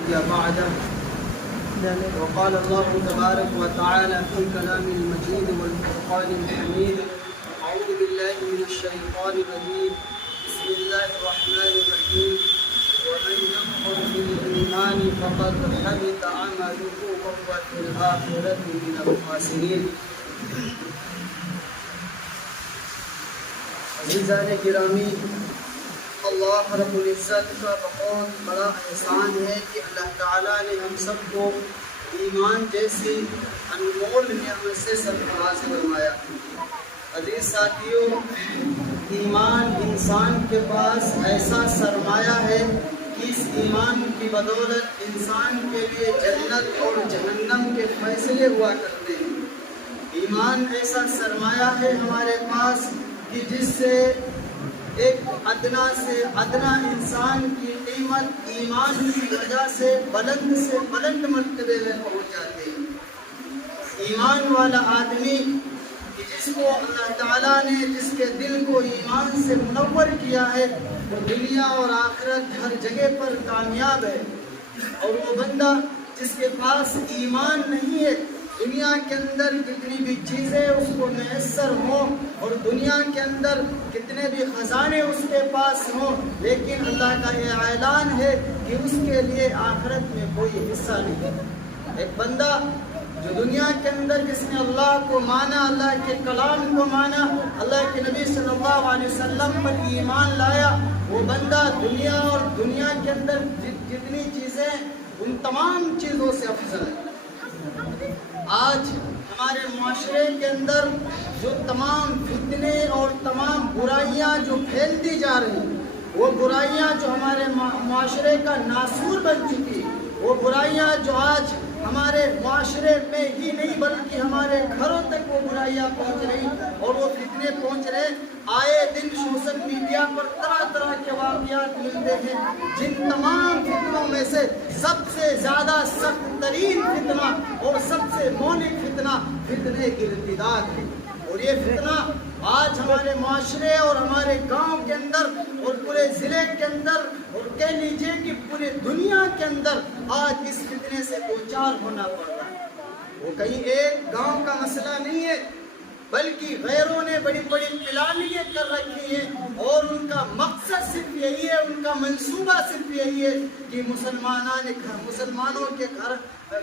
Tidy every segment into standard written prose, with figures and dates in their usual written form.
بعده. وقال الله تبارك وتعالى في كلام المجيد والفرقان الحميد: أعوذ بالله من الشيطان الرجيم. بسم الله الرحمن الرحيم. ومن يكفر بالإيمان فقد حبط عمله وهو في الآخرة من الخاسرين. عزیزان گرامی، اللہ رب العزت کا بہت بڑا احسان ہے کہ اللہ تعالیٰ نے ہم سب کو ایمان جیسی انمول نعمت سے سرفراز فرمایا. عزیز ساتھیوں، ایمان انسان کے پاس ایسا سرمایہ ہے کہ اس ایمان کی بدولت انسان کے لیے جنت اور جہنم کے فیصلے ہوا کرتے ہیں. ایمان ایسا سرمایہ ہے ہمارے پاس کہ جس سے ایک ادنا سے ادنا انسان کی قیمت ایمان کی وجہ سے بلند مرتبے میں پہنچ جاتے ہیں. ایمان والا آدمی کہ جس کو اللہ تعالیٰ نے جس کے دل کو ایمان سے منور کیا ہے، وہ دنیا اور آخرت ہر جگہ پر کامیاب ہے. اور وہ بندہ جس کے پاس ایمان نہیں ہے، دنیا کے اندر کتنی بھی چیزیں اس کو میسر ہوں اور دنیا کے اندر کتنے بھی خزانے اس کے پاس ہوں، لیکن اللہ کا یہ اعلان ہے کہ اس کے لیے آخرت میں کوئی حصہ نہیں ہے. ایک بندہ جو دنیا کے اندر جس نے اللہ کو مانا، اللہ کے کلام کو مانا، اللہ کے نبی صلی اللہ علیہ وسلم پر ایمان لایا، وہ بندہ دنیا اور دنیا کے اندر جتنی چیزیں ان تمام چیزوں سے افضل ہے. آج ہمارے معاشرے کے اندر جو تمام فتنے اور تمام برائیاں جو پھیلتی جا رہی ہیں، وہ برائیاں جو ہمارے معاشرے کا ناسور بن چکی، وہ برائیاں جو آج ہمارے معاشرے میں ہی نہیں بلکہ ہمارے گھروں تک وہ برائیاں پہنچ رہی اور وہ فتنے پہنچ رہے. آئے دن سوشل میڈیا پر طرح طرح کے واقعات ملتے ہیں، جن تمام فتنوں میں سے سب سے زیادہ سخت ترین فتنہ اور سب سے مہلک فتنہ فتنہ ارتداد ہے. اور یہ فتنہ آج ہمارے معاشرے اور ہمارے گاؤں کے اندر اور پورے ضلع کے اندر اور کہہ لیجیے کہ پورے دنیا کے اندر آج اس فتنے سے دوچار ہونا پڑ رہا ہے. وہ کہیں ایک گاؤں کا مسئلہ نہیں ہے، بلکہ غیروں نے بڑی بڑی پلاننگیں کر رکھی ہیں اور ان کا مقصد صرف یہی ہے، ان کا منصوبہ صرف یہی ہے کہ مسلمانوں کے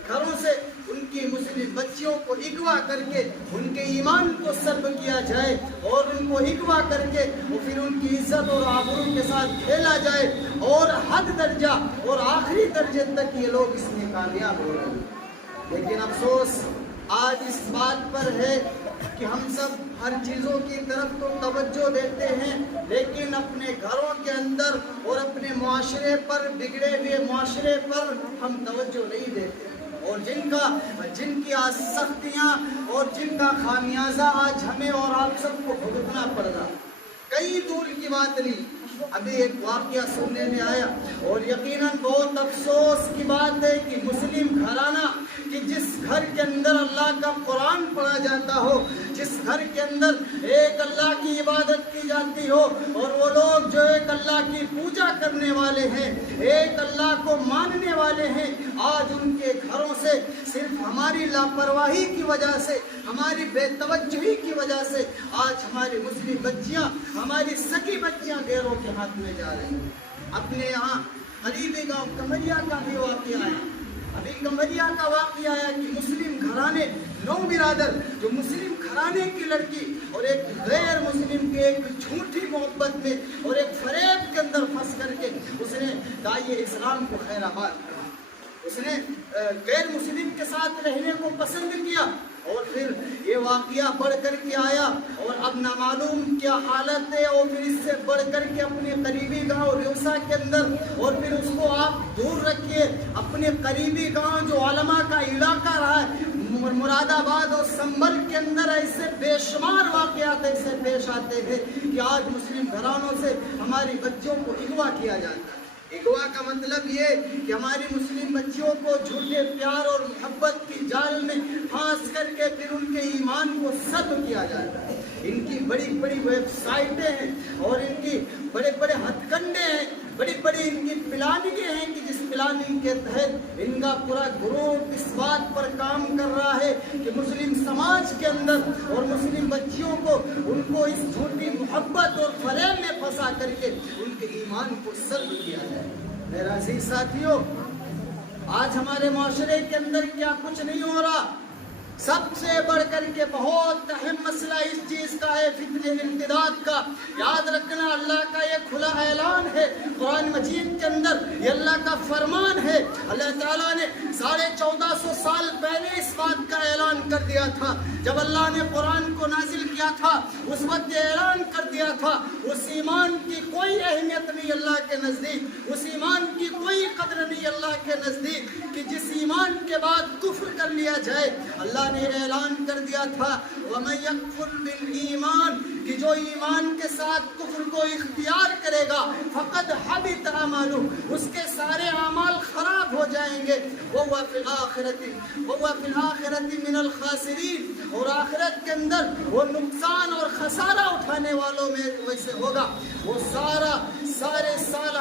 گھروں سے ان کی مسلم بچیوں کو اغوا کر کے ان کے ایمان کو سلب کیا جائے اور ان کو اغوا کر کے پھر ان کی عزت اور آبرو کے ساتھ کھیلا جائے اور حد درجہ اور آخری درجے تک یہ لوگ اس میں کامیاب ہو رہے ہیں. لیکن افسوس آج اس بات پر ہے کہ ہم سب ہر چیزوں کی طرف تو توجہ دیتے ہیں، لیکن اپنے گھروں کے اندر اور اپنے معاشرے پر، بگڑے ہوئے معاشرے پر ہم توجہ نہیں دیتے. اور جن کی سختیاں اور جن کا خامیازہ آج ہمیں اور آپ سب کو بھگتنا پڑ رہا. کئی دور کی بات نہیں، ابھی ایک واقعہ سننے میں آیا اور یقیناً بہت افسوس کی بات ہے کہ مسلم گھرانہ کہ جس گھر کے اندر اللہ کا قرآن پڑھا جاتا ہو، جس گھر کے اندر ایک اللہ کی عبادت کی جاتی ہو اور وہ لوگ جو ایک اللہ کی پوجا کرنے والے ہیں، ایک اللہ کو ماننے والے ہیں، آج ان کے گھروں سے صرف ہماری لاپرواہی کی وجہ سے، ہماری بے توجہی کی وجہ سے آج ہماری مسلم بچیاں، ہماری سکی بچیاں غیروں کے ہاتھ میں جا رہی ہیں. اپنے یہاں قریبی گاؤں کمریا کا بھی واقعہ آیا. ابھی کمریا کا واقعہ آیا کہ مسلم گھرانے، نو برادر جو مسلم گھرانے کی لڑکی اور ایک غیر مسلم کے ایک جھوٹی محبت میں اور ایک فریب کے اندر پھنس کر کے اس نے داعیہ اسلام کو خیر آباد کیا. اس نے غیر مسلم کے ساتھ رہنے کو پسند کیا اور پھر یہ واقعہ بڑھ کر کے آیا اور اب نامعلوم کیا حالت ہے. اور پھر اس سے بڑھ کر کے اپنے قریبی گاؤں ریوسا کے اندر، اور پھر اس کو آپ دور رکھیے اپنے قریبی گاؤں جو علماء کا علاقہ رہا ہے، مراد آباد اور سنبل کے اندر ایسے بے شمار واقعات ایسے پیش آتے ہیں کہ آج مسلم گھرانوں سے ہماری بچوں کو اغوا کیا جاتا ہے. اغوا کا مطلب یہ کہ ہماری مسلم بچیوں کو جھوٹے پیار اور محبت کی جال میں پھانس کر کے پھر ان کے ایمان کو سلب کیا جاتا ہے. ان کی بڑی بڑی ویب سائٹیں ہیں اور ان کی بڑے بڑے ہتھ کنڈے ہیں بڑی بڑی ان کی پلاننگیں ہیں کہ جس پلاننگ کے تحت ان کا پورا گروپ اس بات پر کام کر رہا ہے کہ مسلم سماج کے اندر اور مسلم بچیوں کو ان کو اس جھوٹی محبت اور فریب میں پھنسا کر کے ان کے ایمان کو سلب کیا جائے۔ میرا عزیز ساتھیوں، آج ہمارے معاشرے کے اندر کیا کچھ نہیں ہو رہا، سب سے بڑھ کر کے بہت اہم مسئلہ اس چیز کا ہے، فتنہ ارتداد کا۔ یاد رکھنا، اللہ کا یہ کھلا اعلان ہے قرآن مجید کے اندر، یہ اللہ کا فرمان ہے۔ اللہ تعالیٰ نے 1450 سال پہلے اس بات کا اعلان کر دیا تھا، جب اللہ نے قرآن کو نازل کیا تھا اس وقت یہ اعلان کر دیا تھا، اس ایمان کی کوئی اہمیت نہیں اللہ کے نزدیک، اس ایمان کی کوئی قدر نہیں اللہ کے نزدیک کہ جس ایمان کے بعد کفر کر لیا جائے۔ اللہ نے اعلان کر دیا تھا وَمَن يَكْفُرْ بِالْإِيمَانِ، کہ جو ایمان کے ساتھ کفر کو اختیار کرے گا فقد حبط عمله، اس کے سارے اعمال خراب ہو جائیں گے، وَهُوَ فِي الْآخِرَةِ مِنَ الْخَاسِرِينَ، اور آخرت کے اندر وہ نقصان اور خسارہ اٹھانے والوں میں ویسے ہوگا۔ وہ سارے سال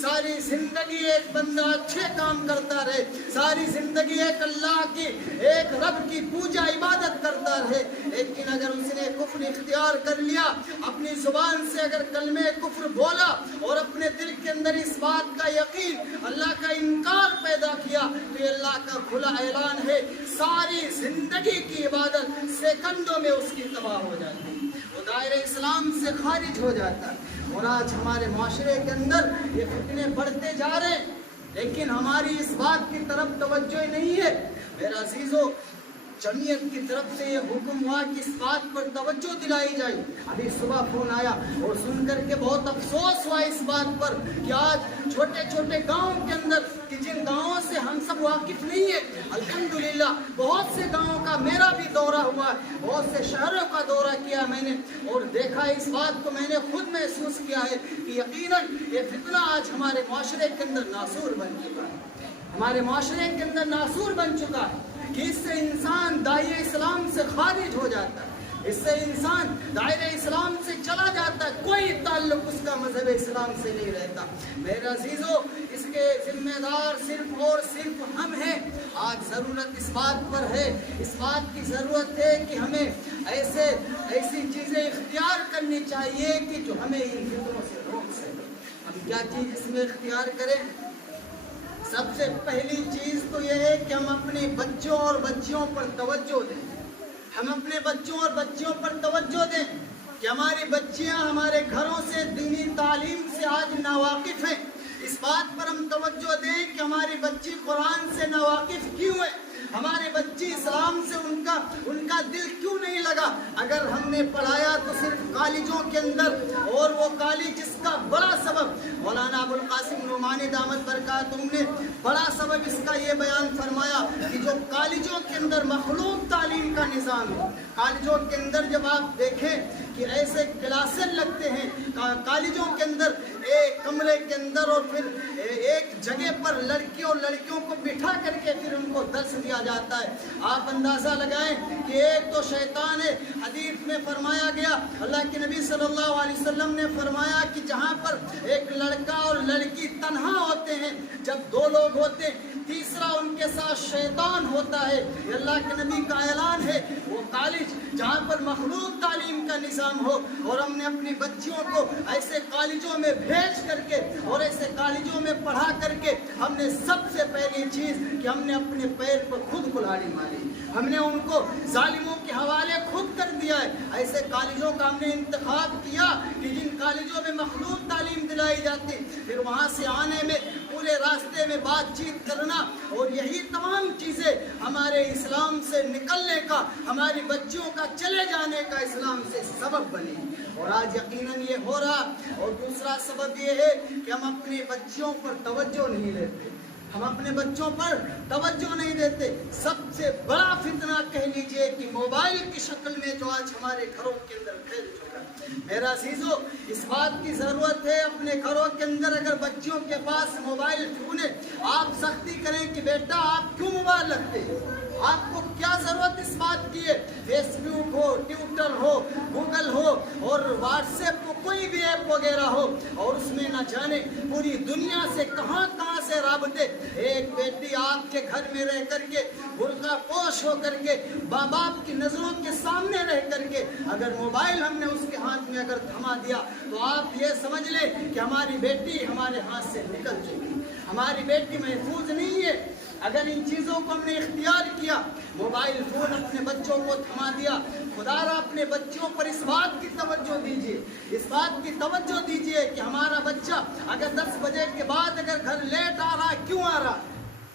ساری زندگی ایک بندہ اچھے کام کرتا رہے، ساری زندگی ایک اللہ کی ایک رب کی پوجا عبادت کرتا رہے، لیکن اگر اس نے کفر اختیار کر لیا، اپنی زبان سے اگر کلمہ کفر بولا اور اپنے دل کے اندر اس بات کا یقین، اللہ کا انکار پیدا کیا، تو یہ اللہ کا کھلا اعلان ہے، ساری زندگی کی عبادت سیکنڈوں میں اس کی تباہ ہو جاتی ہے، وہ دائرہ اسلام سے خارج ہو جاتا ہے۔ اور آج ہمارے معاشرے کے اندر یہ فتنے بڑھتے جا رہے ہیں، لیکن ہماری اس بات کی طرف توجہ نہیں ہے۔ میرا عزیزو، جمعیت کی طرف سے یہ حکم ہوا کہ اس بات پر توجہ دلائی جائے۔ ابھی صبح فون آیا اور سن کر کے بہت افسوس ہوا اس بات پر کہ آج چھوٹے چھوٹے گاؤں کے اندر، کہ جن گاؤں سے ہم سب واقف نہیں ہیں، الحمدللہ بہت سے گاؤں کا میرا بھی دورہ ہوا ہے، بہت سے شہروں کا دورہ کیا میں نے، اور دیکھا اس بات کو میں نے خود محسوس کیا ہے کہ یقیناً یہ فتنہ آج ہمارے معاشرے کے اندر ناسور بن چکا ہے، ہمارے معاشرے کے اندر ناسور بن چکا ہے، کہ اس سے انسان دائرہ اسلام سے خارج ہو جاتا ہے، اس سے انسان دائرہ اسلام سے چلا جاتا ہے، کوئی تعلق اس کا مذہب اسلام سے نہیں رہتا۔ میرے عزیزو، اس کے ذمہ دار صرف اور صرف ہم ہیں۔ آج ضرورت اس بات پر ہے، اس بات کی ضرورت ہے کہ ہمیں ایسی چیزیں اختیار کرنی چاہیے کہ جو ہمیں ان فتنوں سے روک سکے۔ ہم کیا چیز اس میں اختیار کریں؟ سب سے پہلی چیز تو یہ ہے کہ ہم اپنے بچوں اور بچیوں پر توجہ دیں، ہم اپنے بچوں اور بچیوں پر توجہ دیں کہ ہماری بچیاں ہمارے گھروں سے دینی تعلیم سے آج ناواقف ہیں، اس بات پر ہم توجہ دیں کہ ہماری بچی قرآن سے ناواقف کیوں ہے، ہمارے بچی اسلام سے ان کا دل کیوں نہیں لگا۔ اگر ہم نے پڑھایا تو صرف کالجوں کے اندر، اور وہ کالج جس کا بڑا سبب مولانا ابو القاسم نعمانی دامت برکاتہم نے بڑا سبب اس کا یہ بیان فرمایا کہ جو کالجوں کے اندر مخلوط تعلیم کا نظام ہے، کالجوں کے اندر جب آپ دیکھیں کہ ایسے کلاسز لگتے ہیں کالجوں کے اندر، ایک کمرے کے اندر اور پھر ایک جگہ پر لڑکی اور لڑکیوں کو بٹھا کر کے پھر ان کو درس دیا جاتا ہے، آپ اندازہ لگائیں کہ ایک تو شیطان ہے۔ حدیث میں فرمایا گیا، اللہ کے نبی صلی اللہ علیہ وسلم نے فرمایا کہ جہاں پر ایک لڑکا اور لڑکی تنہا ہوتے ہیں، جب دو لوگ ہوتے ہیں، تیسرا ان کے ساتھ شیطان ہوتا ہے۔ یہ اللہ کے نبی کا اعلان ہے، وہ کالج جہاں پر مخلوط تعلیم کا نظام ہو، اور ہم نے اپنی بچیوں کو ایسے کالجوں میں بھیج کر کے اور ایسے کالجوں میں پڑھا کر کے ہم نے سب سے پہلی چیز کہ ہم نے اپنے پیر پر خود کلاڑی ماری، ہم نے ان کو ظالموں کے حوالے خود کر دیا ہے۔ ایسے کالجوں کا ہم نے انتخاب کیا کہ جن کالجوں میں مخلوط تعلیم دلائی جاتی، پھر وہاں سے آنے میں پورے راستے میں بات چیت کرنا، اور یہی تمام چیزیں ہمارے اسلام سے نکلنے کا، ہماری بچیوں کا چلے جانے کا اسلام سے سبب بنی، اور آج یقیناً یہ ہو رہا۔ اور دوسرا سبب یہ ہے کہ ہم اپنی بچیوں پر توجہ نہیں دیتے، ہم اپنے بچوں پر توجہ نہیں دیتے۔ سب سے بڑا فتنہ کہہ لیجئے کہ موبائل کی شکل میں جو آج ہمارے گھروں کے اندر پھیل چکا ہے۔ میرا عزیزو، اس بات کی ضرورت ہے اپنے گھروں کے اندر اگر بچوں کے پاس موبائل فون ہے، آپ سختی کریں کہ بیٹا آپ کیوں موبائل رکھتے ہیں، آپ کو کیا ضرورت اس بات کی ہے؟ فیس بک ہو، ٹویٹر ہو، گوگل ہو اور واٹس ایپ کو کوئی بھی ایپ وغیرہ ہو، اور اس میں نہ جانے پوری دنیا سے کہاں کہاں سے رابطے. ایک بیٹی آپ کے گھر میں رہ کر کے برقع پوش ہو کر کے ماں باپ کی نظروں کے سامنے رہ کر کے اگر موبائل ہم نے اس کے ہاتھ میں اگر تھما دیا تو آپ یہ سمجھ لیں کہ ہماری بیٹی ہمارے ہاتھ سے نکل چکی، ہماری بیٹی محفوظ نہیں ہے. اگر ان چیزوں کو ہم نے اختیار کیا، موبائل فون اپنے بچوں کو تھما دیا، خدا را اپنے بچوں پر اس بات کی توجہ دیجیے، اس بات کی توجہ دیجیے کہ ہمارا بچہ اگر 10 بجے کے بعد اگر گھر لیٹ آ رہا ہے، کیوں آ رہا؟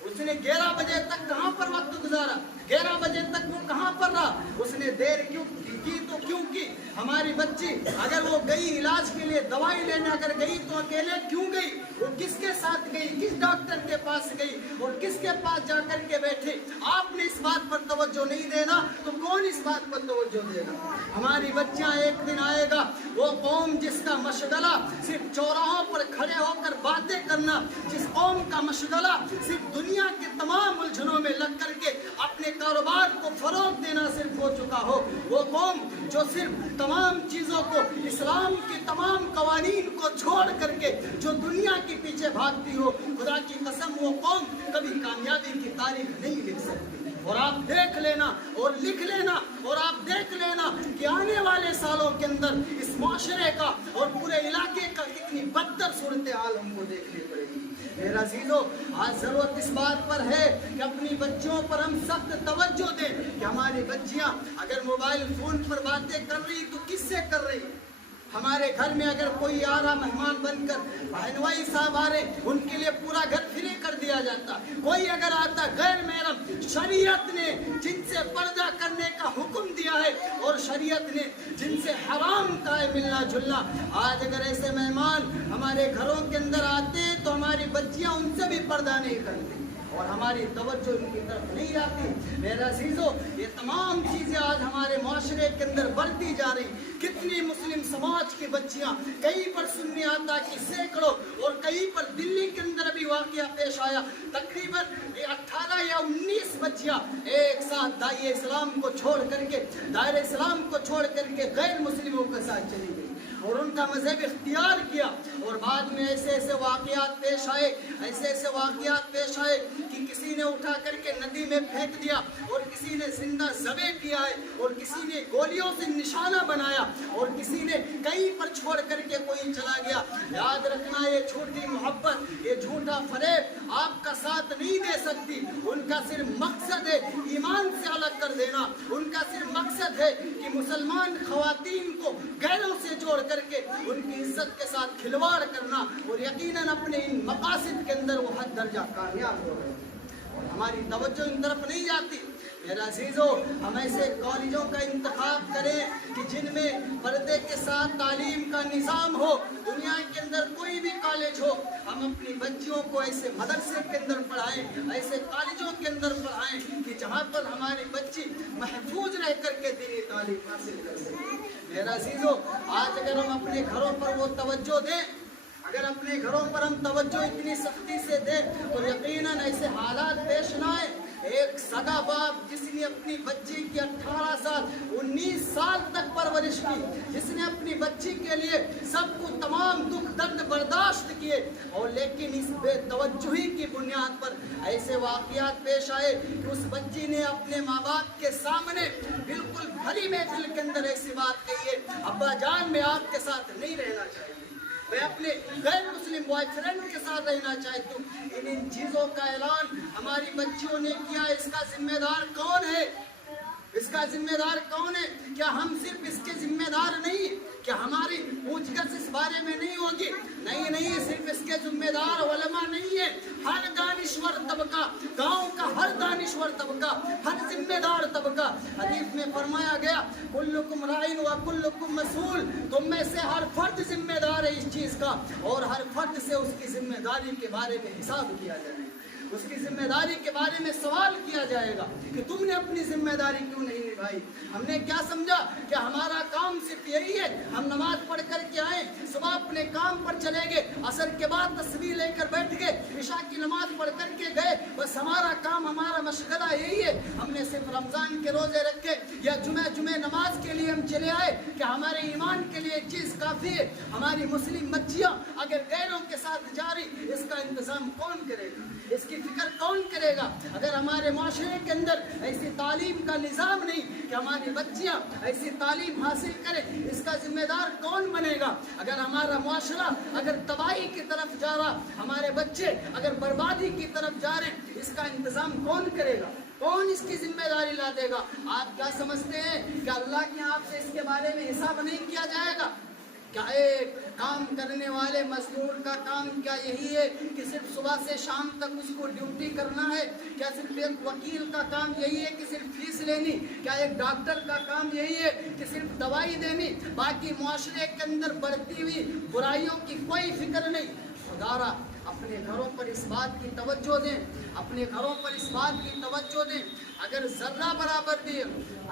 اس نے 11 بجے تک کہاں پر وقت گزارا؟ 11 بجے تک وہ کہاں پر رہا؟ اس نے دیر کیوں کی؟ تو کیوں کی؟ ہماری بچی اگر وہ گئی علاج کے لیے، دوائی لینے اگر گئی تو اکیلے کیوں گئی؟ وہ کس کے ساتھ گئی؟ کس ڈاکٹر کے پاس گئی اور کس کے پاس جا کر کے بیٹھے؟ آپ نے اس بات پر توجہ نہیں دینا تو کون اس بات پر توجہ دے گا؟ ہماری بچیاں ایک دن آئے گا، وہ قوم جس کا مشغلہ صرف چوراہوں پر کھڑے ہو کر باتیں کرنا، جس قوم کا مشغلہ صرف دنیا کے تمام الجھنوں میں لگ کر کے اپنے کاروبار کو فروغ دینا صرف ہو چکا ہو، وہ قوم جو صرف تمام چیزوں کو، اسلام کے تمام قوانین کو چھوڑ کر کے جو دنیا کے پیچھے بھاگتی ہو، خدا کی قسم وہ قوم کبھی کامیابی کی تاریخ نہیں لکھ سکتی. اور آپ دیکھ لینا اور لکھ لینا اور آپ دیکھ لینا کہ آنے والے سالوں کے اندر اس معاشرے کا اور پورے علاقے کا کتنی بدتر صورتحال ہم کو دیکھنی پڑے گی. میرا عزیزو، آج ضرورت اس بات پر ہے کہ اپنی بچیوں پر ہم سخت توجہ دیں کہ ہماری بچیاں اگر موبائل فون پر باتیں کر رہی تو کس سے کر رہی؟ ہمارے گھر میں اگر کوئی آ رہا مہمان بن کر، بہنوئی صاحب آ رہے، ان کے لیے پورا گھر فری کر دیا جاتا. کوئی اگر آتا غیر محرم، شریعت نے جن سے پردہ کرنے کا حکم دیا ہے اور شریعت نے جن سے حرام کا ہے ملنا جلنا، آج اگر ایسے مہمان ہمارے گھروں کے اندر آتے تو ہماری بچیاں ان سے بھی پردہ نہیں کرتی اور ہماری توجہ ان کی طرف نہیں آتی. میرا عزیزو، یہ تمام چیزیں آج ہمارے معاشرے کے اندر بڑھتی جا رہی. کتنی مسلم سماج کی بچیاں کہیں پر سننے آتا کہ سینکڑوں اور کہیں پر دلی کے اندر بھی واقعہ پیش آیا، تقریباً 18 یا 19 بچیاں ایک ساتھ داعیہ اسلام کو چھوڑ کر کے، دائرہ اسلام کو چھوڑ کر کے غیر مسلموں کے ساتھ چلی گئی اور ان کا مذہب اختیار کیا. اور بعد میں ایسے ایسے واقعات پیش آئے، ایسے ایسے واقعات پیش آئے کہ کسی نے اٹھا کر کے ندی میں پھینک دیا اور کسی نے زندہ ذبح کیا ہے اور کسی نے گولیوں سے نشانہ بنایا اور کسی نے کہیں پر چھوڑ کر کے کوئی چلا گیا. یاد رکھنا، یہ جھوٹی محبت، یہ جھوٹا فریب آپ کا ساتھ نہیں دے سکتی. ان کا صرف مقصد ہے ایمان سے الگ کر دینا. ان کا صرف مقصد ہے کہ مسلمان خواتین کو غیروں سے جوڑ کر کے ان کی عزت کے ساتھ کھلواڑ کرنا، اور یقیناً اپنے ان مقاصد کے اندر وہ حد درجہ کامیاب ہو گئے اور ہماری توجہ ان طرف نہیں جاتی. میرا عزیزو، ہم ایسے کالجوں کا انتخاب کریں کہ جن میں پردے کے ساتھ تعلیم کا نظام ہو. دنیا کے اندر کوئی بھی کالج ہو، ہم اپنی بچیوں کو ایسے مدرسے کے اندر پڑھائیں، ایسے کالجوں کے اندر پڑھائیں کہ جہاں پر ہماری بچی محفوظ رہ کر کے دینی تعلیم حاصل کر سکے. میرا عزیزو، آج اگر ہم اپنے گھروں پر وہ توجہ دیں، اگر اپنے گھروں پر ہم توجہ اتنی سختی سے دیں تو یقیناً ایسے حالات پیش نہ آئے. ایک سگا باپ جس نے اپنی بچی کی 18 سال 19 سال تک پرورش کی، جس نے اپنی بچی کے لیے سب کو تمام دکھ درد برداشت کیے، اور لیکن اس بے توجہی کی بنیاد پر ایسے واقعات پیش آئے کہ اس بچی نے اپنے ماں باپ کے سامنے بالکل بھری محفل کے اندر ایسی بات کہی ہے، ابا جان میں آپ کے ساتھ نہیں رہنا چاہیے، میں اپنے غیر مسلم بوائے فرینڈ کے ساتھ رہنا چاہتی ہوں. ان چیزوں کا اعلان ہماری بچیوں نے کیا. اس کا ذمہ دار کون ہے؟ اس کا ذمہ دار کون ہے؟ کیا ہم صرف اس کے ذمہ دار نہیں؟ کیا ہماری پوچھ گچھ اس بارے میں نہیں ہوگی؟ نہیں، صرف اس کے ذمہ دار علماء نہیں ہے، ہر دانشور طبقہ، گاؤں کا ہر دانشور طبقہ، ہر ذمہ دار طبقہ. حدیث میں فرمایا گیا کلکم راعٍ و کلکم مسئول، تم میں سے ہر فرد ذمہ دار ہے اس چیز کا، اور ہر فرد سے اس کی ذمہ داری کے بارے میں حساب کیا جائے گا، اس کی ذمہ داری کے بارے میں سوال کیا جائے گا کہ تم نے اپنی ذمہ داری کیوں نہیں نبھائی. ہم نے کیا سمجھا کہ ہمارا کام صرف یہی ہے، ہم نماز پڑھ کر کے آئیں، صبح اپنے کام پر چلے گئے، عصر کے بعد تسبیح لے کر بیٹھ گئے، عشاء کی نماز پڑھ کر کے گئے، بس بس ہمارا کام، ہمارا مشغلہ یہی ہے، ہم نے صرف رمضان کے روزے رکھے یا جمعہ نماز کے لیے ہم چلے آئے کہ ہمارے ایمان کے لیے چیز کافی ہے؟ ہماری مسلم بچیاں اگر غیروں کے ساتھ جا رہی، اس کا انتظام کون کرے گا؟ اس کی فکر کون کرے گا؟ اگر ہمارے معاشرے کے اندر ایسی تعلیم کا نظام نہیں کہ ہماری بچیاں ایسی تعلیم حاصل کریں، اس کا ذمہ دار کون بنے گا؟ اگر ہمارا معاشرہ اگر تباہی کی طرف جا رہا، ہمارے بچے اگر بربادی کی طرف جا رہے ہیں، اس کا انتظام کون کرے گا؟ کون اس کی ذمہ داری لا دے گا؟ آپ کیا سمجھتے ہیں کہ اللہ کے آپ سے اس کے بارے میں حساب نہیں کیا جائے گا؟ کیا ایک کام کرنے والے مزدور کا کام کیا یہی ہے کہ صرف صبح سے شام تک اس کو ڈیوٹی کرنا ہے؟ کیا صرف ایک وکیل کا کام یہی ہے کہ صرف فیس لینی؟ کیا ایک ڈاکٹر کا کام یہی ہے کہ صرف دوائی دینی؟ باقی معاشرے کے اندر بڑھتی ہوئی برائیوں کی کوئی فکر نہیں۔ خدارا اپنے گھروں پر اس بات کی توجہ دیں، اپنے گھروں پر اس بات کی توجہ دیں۔ اگر ذرہ برابر دیں،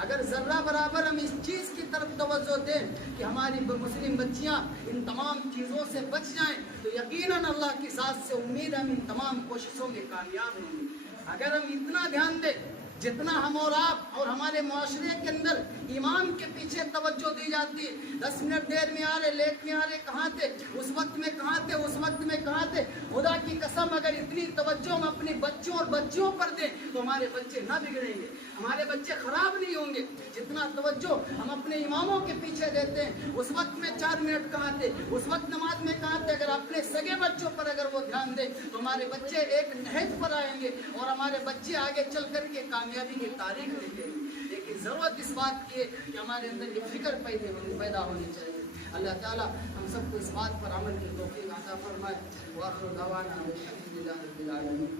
اگر ذرہ برابر ہم اس چیز کی طرف توجہ دیں کہ ہماری مسلم بچیاں ان تمام چیزوں سے بچ جائیں، تو یقیناً اللہ کی ذات سے امید ہم ان تمام کوششوں میں کامیاب ہوں گے۔ اگر ہم اتنا دھیان دیں جتنا ہم اور آپ اور ہمارے معاشرے کے اندر ایمان کے پیچھے توجہ دی جاتی ہے، 10 منٹ دیر میں آ رہے، لیٹ میں آ رہے، کہاں تھے اس وقت میں، کہاں تھے اس وقت میں، کہاں تھے؟ خدا کی قسم اگر اتنی توجہ ہم اپنے بچوں اور بچیوں پر دیں تو ہمارے بچے نہ بگڑیں گے، ہمارے بچے خراب نہیں ہوں گے۔ جتنا توجہ ہم اپنے اماموں کے پیچھے دیتے ہیں، اس وقت میں 4 منٹ کہاں تھے، اس وقت نماز میں کہاں تھے، اگر اپنے سگے بچوں پر اگر وہ دھیان دیں تو ہمارے بچے ایک نہج پر آئیں گے اور ہمارے بچے آگے چل کر کے کامیابی کی تاریخ لکھیں گے۔ لیکن ضرورت اس بات کی ہے کہ ہمارے اندر یہ فکر پیدا ہونی چاہیے۔ اللہ تعالیٰ ہم سب کو اس بات پر عمل کی توفیق عطا فرمائے۔ وآخر دعوانا الحمدللہ رب العالمین۔